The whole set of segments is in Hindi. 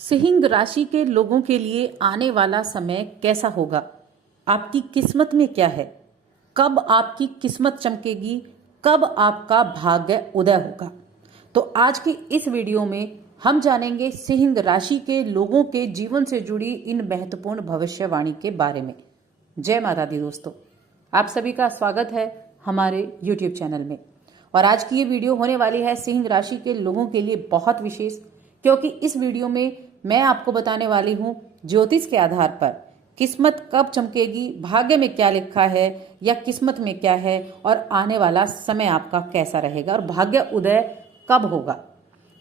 सिंह राशि के लोगों के लिए आने वाला समय कैसा होगा? आपकी किस्मत में क्या है? कब आपकी किस्मत चमकेगी? कब आपका भाग्य उदय होगा? तो आज की इस वीडियो में हम जानेंगे सिंह राशि के लोगों के जीवन से जुड़ी इन महत्वपूर्ण भविष्यवाणी के बारे में। जय माता दी दोस्तों, आप सभी का स्वागत है हमारे YouTube चैनल में। और आज की ये वीडियो होने वाली है सिंह राशि के लोगों के लिए बहुत विशेष, क्योंकि इस वीडियो में मैं आपको बताने वाली हूँ ज्योतिष के आधार पर किस्मत कब चमकेगी, भाग्य में क्या लिखा है या किस्मत में क्या है, और आने वाला समय आपका कैसा रहेगा और भाग्य उदय कब होगा।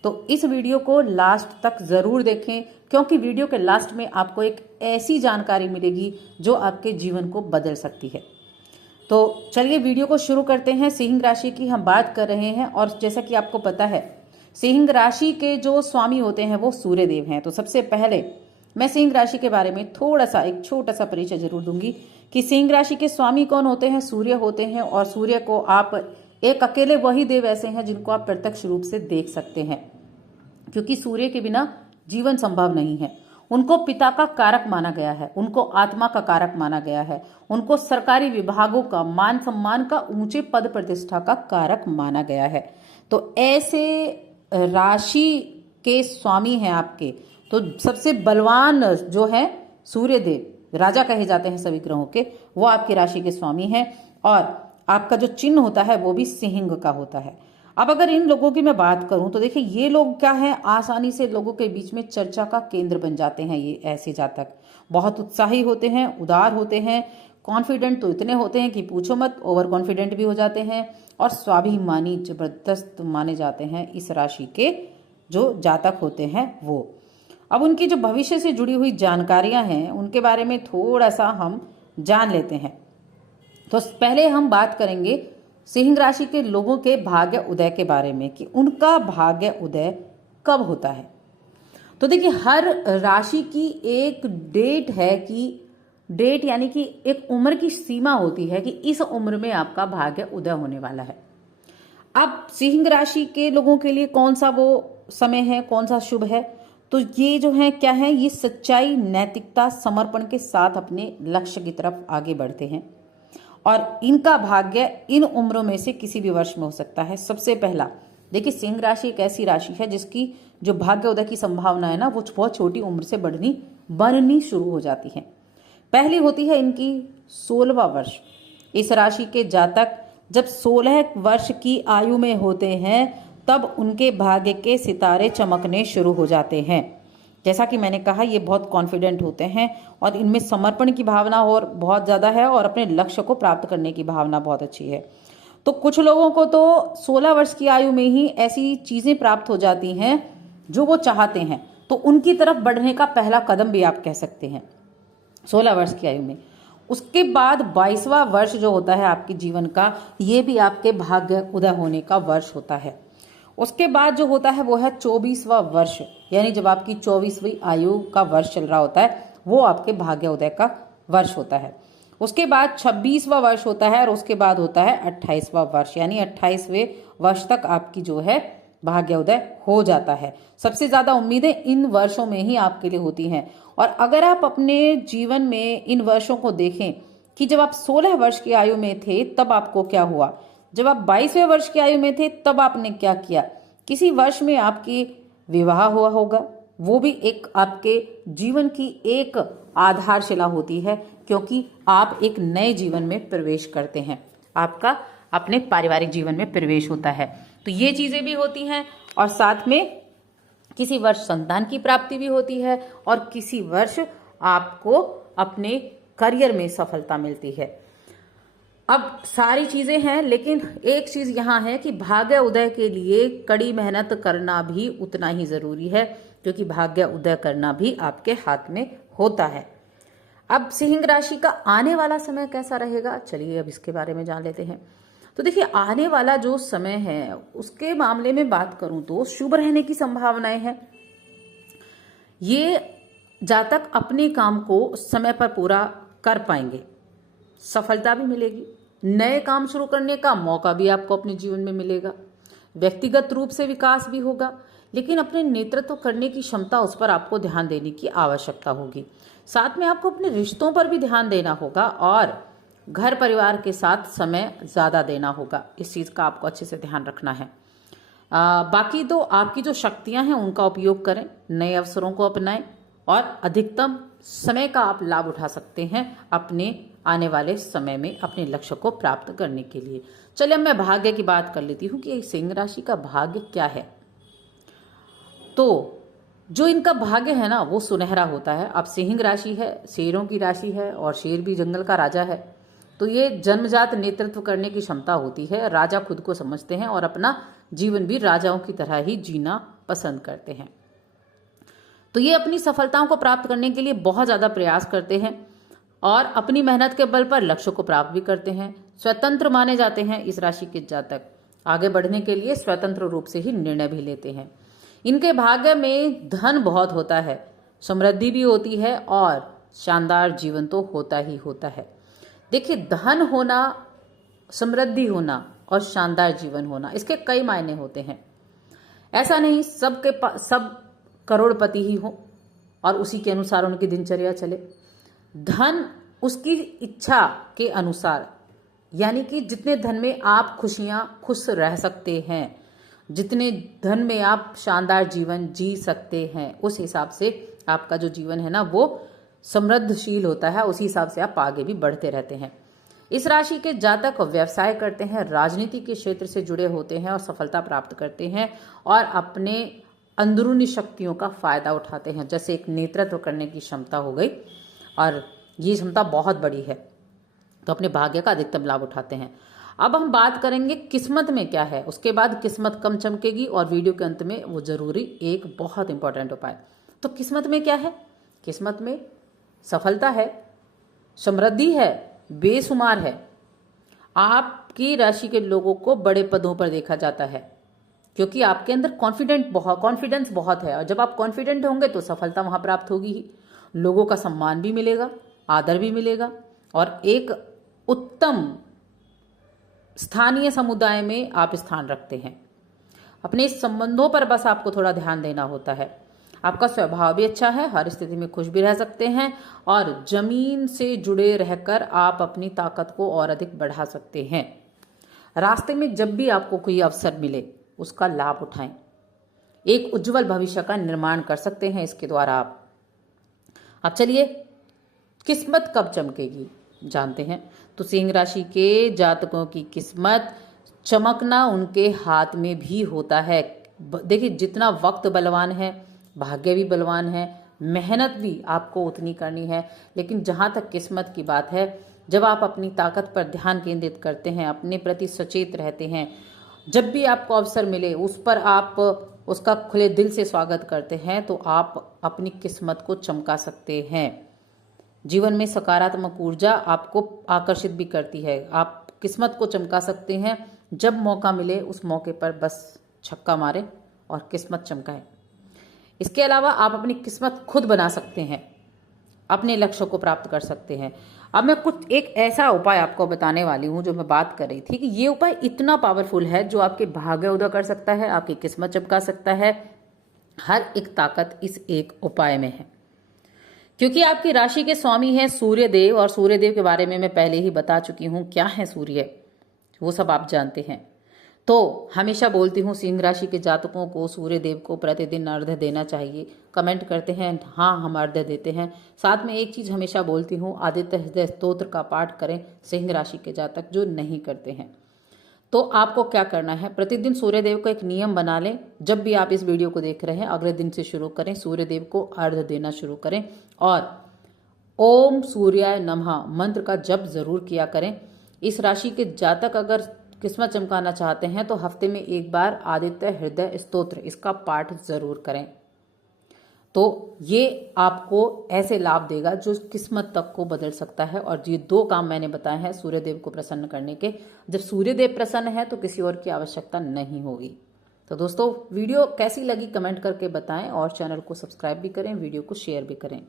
तो इस वीडियो को लास्ट तक जरूर देखें, क्योंकि वीडियो के लास्ट में आपको एक ऐसी जानकारी मिलेगी जो आपके जीवन को बदल सकती है। तो चलिए वीडियो को शुरू करते हैं। सिंह राशि की हम बात कर रहे हैं और जैसा कि आपको पता है सिंह राशि के जो स्वामी होते हैं वो सूर्य देव हैं। तो सबसे पहले मैं सिंह राशि के बारे में थोड़ा सा एक छोटा सा परिचय जरूर दूंगी कि सिंह राशि के स्वामी कौन होते हैं। सूर्य होते हैं, और सूर्य को आप एक अकेले वही देव ऐसे हैं जिनको आप प्रत्यक्ष रूप से देख सकते हैं, क्योंकि सूर्य के बिना जीवन संभव नहीं है। उनको पिता का कारक माना गया है, उनको आत्मा का कारक माना गया है, उनको सरकारी विभागों का, मान सम्मान का, ऊंचे पद प्रतिष्ठा का कारक माना गया है। तो ऐसे राशि के स्वामी हैं आपके। तो सबसे बलवान जो है सूर्य देव, राजा कहे जाते हैं सभी ग्रहों के, वो आपकी राशि के स्वामी हैं। और आपका जो चिन्ह होता है वो भी सिंह का होता है। अब अगर इन लोगों की मैं बात करूं तो देखिए, ये लोग क्या है, आसानी से लोगों के बीच में चर्चा का केंद्र बन जाते हैं। ये ऐसे जातक बहुत उत्साही होते हैं, उदार होते हैं, कॉन्फिडेंट तो इतने होते हैं कि पूछो मत, ओवर कॉन्फिडेंट भी हो जाते हैं, और स्वाभिमानी जबरदस्त माने जाते हैं इस राशि के जो जातक होते हैं वो। अब उनकी जो भविष्य से जुड़ी हुई जानकारियां हैं उनके बारे में थोड़ा सा हम जान लेते हैं। तो पहले हम बात करेंगे सिंह राशि के लोगों के भाग्य उदय के बारे में कि उनका भाग्य उदय कब होता है। तो देखिए, हर राशि की एक डेट है कि डेट यानी कि एक उम्र की सीमा होती है कि इस उम्र में आपका भाग्य उदय होने वाला है। अब सिंह राशि के लोगों के लिए कौन सा वो समय है, कौन सा शुभ है? तो ये जो है क्या है, ये सच्चाई, नैतिकता, समर्पण के साथ अपने लक्ष्य की तरफ आगे बढ़ते हैं, और इनका भाग्य इन उम्रों में से किसी भी वर्ष में हो सकता है। सबसे पहला देखिए, सिंह राशि एक ऐसी राशि है जिसकी जो भाग्य उदय की संभावना है ना, वो बहुत छोटी उम्र से बननी शुरू हो जाती है। पहली होती है इनकी 16वां वर्ष। इस राशि के जातक जब 16 वर्ष की आयु में होते हैं तब उनके भाग्य के सितारे चमकने शुरू हो जाते हैं। जैसा कि मैंने कहा, ये बहुत कॉन्फिडेंट होते हैं और इनमें समर्पण की भावना और बहुत ज़्यादा है, और अपने लक्ष्य को प्राप्त करने की भावना बहुत अच्छी है। तो कुछ लोगों को तो 16 वर्ष की आयु में ही ऐसी चीज़ें प्राप्त हो जाती हैं जो वो चाहते हैं, तो उनकी तरफ बढ़ने का पहला कदम भी आप कह सकते हैं 16 वर्ष की आयु में। उसके बाद 22वां वर्ष जो होता है आपके जीवन का, ये भी आपके भाग्य उदय होने का वर्ष होता है। उसके बाद जो होता है वो है 24वां वर्ष, यानी जब आपकी 24वीं आयु का वर्ष चल रहा होता है वो आपके भाग्य उदय का वर्ष होता है। उसके बाद 26वां वर्ष होता है, और उसके बाद होता है 28वां वर्ष, यानी 28वें वर्ष तक आपकी जो है भाग्य उदय हो जाता है। सबसे ज्यादा उम्मीदें इन वर्षों में ही आपके लिए होती हैं। और अगर आप अपने जीवन में इन वर्षों को देखें कि जब आप 16 वर्ष की आयु में थे तब आपको क्या हुआ, जब आप 22वें वर्ष की आयु में थे तब आपने क्या किया, किसी वर्ष में आपकी विवाह हुआ होगा, वो भी एक आपके जीवन की एक आधारशिला होती है, क्योंकि आप एक नए जीवन में प्रवेश करते हैं, आपका अपने पारिवारिक जीवन में प्रवेश होता है। तो ये चीजें भी होती हैं, और साथ में किसी वर्ष संतान की प्राप्ति भी होती है, और किसी वर्ष आपको अपने करियर में सफलता मिलती है। अब सारी चीजें हैं, लेकिन एक चीज यहाँ है कि भाग्य उदय के लिए कड़ी मेहनत करना भी उतना ही जरूरी है, क्योंकि भाग्य उदय करना भी आपके हाथ में होता है। अब सिंह राशि का आने वाला समय कैसा रहेगा, चलिए अब इसके बारे में जान लेते हैं। तो देखिए, आने वाला जो समय है उसके मामले में बात करूं तो शुभ रहने की संभावनाएं हैं। ये जातक अपने काम को समय पर पूरा कर पाएंगे, सफलता भी मिलेगी, नए काम शुरू करने का मौका भी आपको अपने जीवन में मिलेगा, व्यक्तिगत रूप से विकास भी होगा। लेकिन अपने नेतृत्व करने की क्षमता, उस पर आपको ध्यान देने की आवश्यकता होगी। साथ में आपको अपने रिश्तों पर भी ध्यान देना होगा और घर परिवार के साथ समय ज़्यादा देना होगा। इस चीज़ का आपको अच्छे से ध्यान रखना है। बाकी तो आपकी जो शक्तियां हैं उनका उपयोग करें, नए अवसरों को अपनाएं और अधिकतम समय का आप लाभ उठा सकते हैं अपने आने वाले समय में अपने लक्ष्य को प्राप्त करने के लिए। चलिए अब मैं भाग्य की बात कर लेती हूँ कि सिंह राशि का भाग्य क्या है। तो जो इनका भाग्य है ना वो सुनहरा होता है। अब सिंह राशि है, शेरों की राशि है और शेर भी जंगल का राजा है, तो ये जन्मजात नेतृत्व करने की क्षमता होती है। राजा खुद को समझते हैं और अपना जीवन भी राजाओं की तरह ही जीना पसंद करते हैं। तो ये अपनी सफलताओं को प्राप्त करने के लिए बहुत ज्यादा प्रयास करते हैं और अपनी मेहनत के बल पर लक्ष्य को प्राप्त भी करते हैं। स्वतंत्र माने जाते हैं इस राशि के जातक, आगे बढ़ने के लिए स्वतंत्र रूप से ही निर्णय भी लेते हैं। इनके भाग्य में धन बहुत होता है, समृद्धि भी होती है और शानदार जीवन तो होता ही होता है। देखिए, धन होना, समृद्धि होना और शानदार जीवन होना, इसके कई मायने होते हैं। ऐसा नहीं सब करोड़पति ही हो और उसी के अनुसार उनकी दिनचर्या चले। धन उसकी इच्छा के अनुसार, यानी कि जितने धन में आप खुश रह सकते हैं, जितने धन में आप शानदार जीवन जी सकते हैं, उस हिसाब से आपका जो जीवन है ना वो समृद्धशील होता है। उसी हिसाब से आप आगे भी बढ़ते रहते हैं। इस राशि के जातक व्यवसाय करते हैं, राजनीति के क्षेत्र से जुड़े होते हैं और सफलता प्राप्त करते हैं और अपने अंदरूनी शक्तियों का फायदा उठाते हैं। जैसे एक नेतृत्व करने की क्षमता हो गई और ये क्षमता बहुत बड़ी है, तो अपने भाग्य का अधिकतम लाभ उठाते हैं। अब हम बात करेंगे किस्मत में क्या है, उसके बाद किस्मत कम चमकेगी और वीडियो के अंत में वो जरूरी एक बहुत इंपॉर्टेंट उपाय। तो किस्मत में क्या है? किस्मत में सफलता है, समृद्धि है, बेशुमार है। आपकी राशि के लोगों को बड़े पदों पर देखा जाता है क्योंकि आपके अंदर कॉन्फिडेंस बहुत है और जब आप कॉन्फिडेंट होंगे तो सफलता वहां प्राप्त होगी ही। लोगों का सम्मान भी मिलेगा, आदर भी मिलेगा और एक उत्तम स्थानीय समुदाय में आप स्थान रखते हैं। अपने संबंधों पर बस आपको थोड़ा ध्यान देना होता है। आपका स्वभाव भी अच्छा है, हर स्थिति में खुश भी रह सकते हैं और जमीन से जुड़े रहकर आप अपनी ताकत को और अधिक बढ़ा सकते हैं। रास्ते में जब भी आपको कोई अवसर मिले उसका लाभ उठाएं। एक उज्जवल भविष्य का निर्माण कर सकते हैं इसके द्वारा आप। अब चलिए किस्मत कब चमकेगी जानते हैं। तो सिंह राशि के जातकों की किस्मत चमकना उनके हाथ में भी होता है। देखिए, जितना वक्त बलवान है, भाग्य भी बलवान है, मेहनत भी आपको उतनी करनी है। लेकिन जहां तक किस्मत की बात है, जब आप अपनी ताकत पर ध्यान केंद्रित करते हैं, अपने प्रति सचेत रहते हैं, जब भी आपको अवसर मिले उस पर आप उसका खुले दिल से स्वागत करते हैं, तो आप अपनी किस्मत को चमका सकते हैं। जीवन में सकारात्मक ऊर्जा आपको आकर्षित भी करती है। आप किस्मत को चमका सकते हैं। जब मौका मिले उस मौके पर बस छक्का मारें और किस्मत चमकाएं। इसके अलावा आप अपनी किस्मत खुद बना सकते हैं, अपने लक्ष्य को प्राप्त कर सकते हैं। अब मैं कुछ एक ऐसा उपाय आपको बताने वाली हूं जो मैं बात कर रही थी कि ये उपाय इतना पावरफुल है जो आपके भाग्य उदय कर सकता है, आपकी किस्मत चमका सकता है। हर एक ताकत इस एक उपाय में है क्योंकि आपकी राशि के स्वामी है सूर्य देव और सूर्य देव के बारे में मैं पहले ही बता चुकी हूं। क्या है सूर्य, वो सब आप जानते हैं। तो हमेशा बोलती हूँ सिंह राशि के जातकों को सूर्य देव को प्रतिदिन अर्घ्य देना चाहिए। कमेंट करते हैं हाँ हम अर्घ्य देते हैं। साथ में एक चीज हमेशा बोलती हूँ, आदित्य हृदय स्तोत्र का पाठ करें सिंह राशि के जातक जो नहीं करते हैं। तो आपको क्या करना है, प्रतिदिन सूर्य देव का एक नियम बना लें। जब भी आप इस वीडियो को देख रहे हैं अगले दिन से शुरू करें, सूर्य देव को अर्घ्य देना शुरू करें और ओम सूर्याय नमः मंत्र का जप जरूर किया करें। इस राशि के जातक अगर किस्मत चमकाना चाहते हैं तो हफ्ते में एक बार आदित्य हृदय स्तोत्र इसका पाठ जरूर करें। तो ये आपको ऐसे लाभ देगा जो किस्मत तक को बदल सकता है। और ये 2 काम मैंने बताए हैं सूर्यदेव को प्रसन्न करने के। जब सूर्यदेव प्रसन्न है तो किसी और की आवश्यकता नहीं होगी। तो दोस्तों वीडियो कैसी लगी कमेंट करके बताएं और चैनल को सब्सक्राइब भी करें, वीडियो को शेयर भी करें।